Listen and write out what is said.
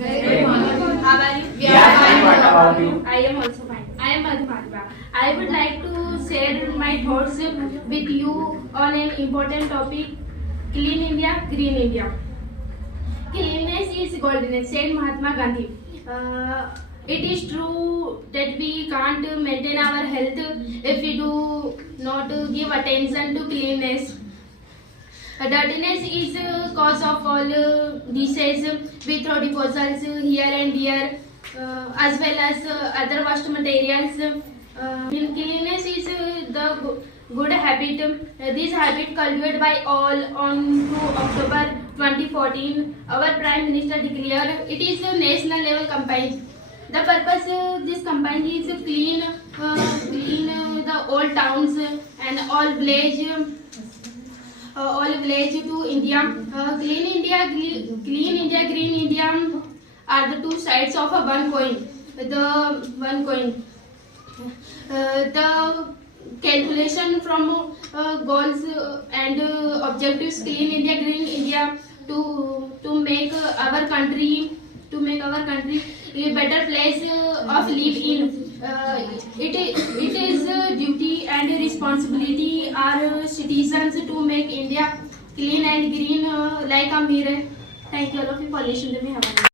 Very fine. How are you? We are fine. What about you? I am also fine. I am Madhumati. I would like to share my thoughts with you on an important topic: Clean India, Green India. Cleanliness is golden, said Mahatma Gandhi. It is true that we can't maintain our health if we do not give attention to cleanliness. Dirtiness is cause of all diseases. We throw deposits here and there, as well as other waste materials. Cleanliness is the good habit. This habit cultivated by all on 2 October 2014. Our Prime Minister declared it is a national level campaign. The purpose of this campaign is to clean the old towns and all village to India. Clean India, Green India are the two sides of a one coin. The calculation from goals and objectives, Clean India, Green India, to make our country a better place of live in. It is duty and responsibility our citizens to make India clean and green like a mirror. Thank you all of you for listening to me. Have a nice day.